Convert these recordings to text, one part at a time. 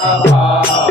Ah.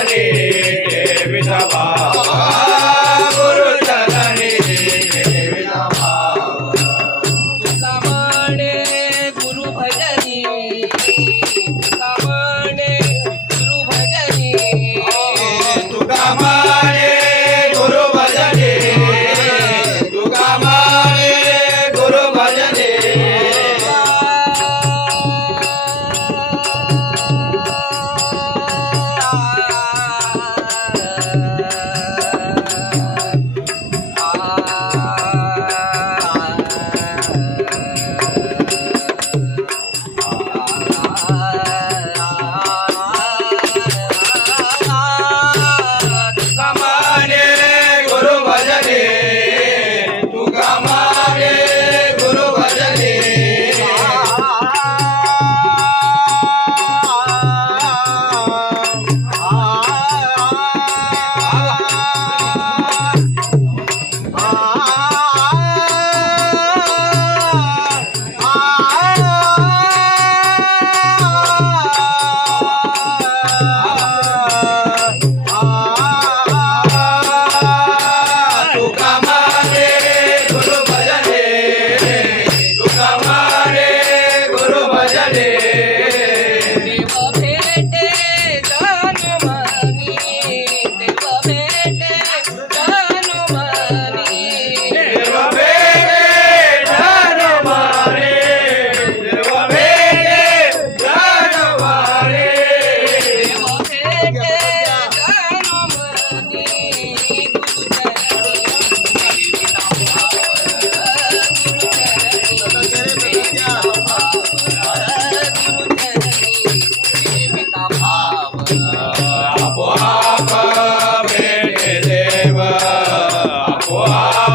हरे विधवा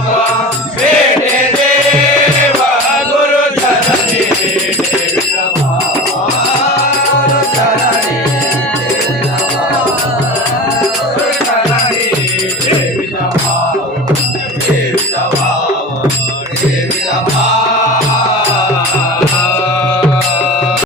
Baba,